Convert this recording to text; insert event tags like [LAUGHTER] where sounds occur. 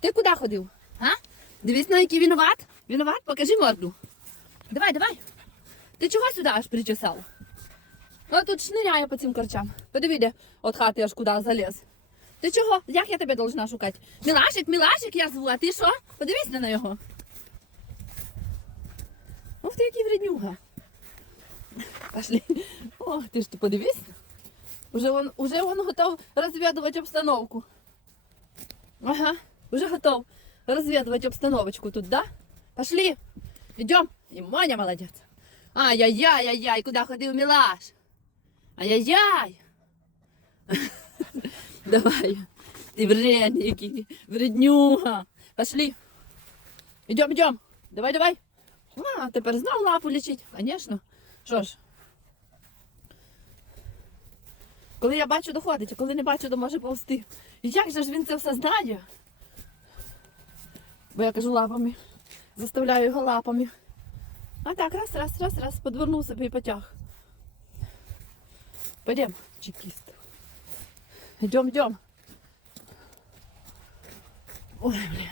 Ти куди ходив? А? Дивись, на який винуват? Винуват? Покажи морду. Давай, давай. Ти чого сюди аж причесав? Ну тут шниряє по цим корчам. Подиви, де от хати аж куди заліз. Ти чого? Як я тебе должна шукати? Мілашик, Мілашик я зву, а ти що? Подивись на його. Ух ти, який вреднюга. Пошли. Ох, ти ж ти подивись. Уже он, уже готов розвідувати обстановку. Ага, уже готов розвідувати обстановочку тут, да? Пошли. Идем. И Маня молодец. Ай-яй-яй-яй-яй, куда ходил Милаш? Ай-яй-яй. [LAUGHS] Давай. Ты вредненький, вреднюга. Пошли. Идем, идем. Давай, давай. А, тепер знов лапу лічить. Конечно. Що ж. Коли я бачу, доходить, а коли не бачу, то може повзти. І як же ж він це все знає? Бо я кажу лапами. Заставляю його лапами. А так, раз, раз, раз, раз, подвернув себе і потяг. Пойдем, чекіст. Йдем, йдем. Ой, блін.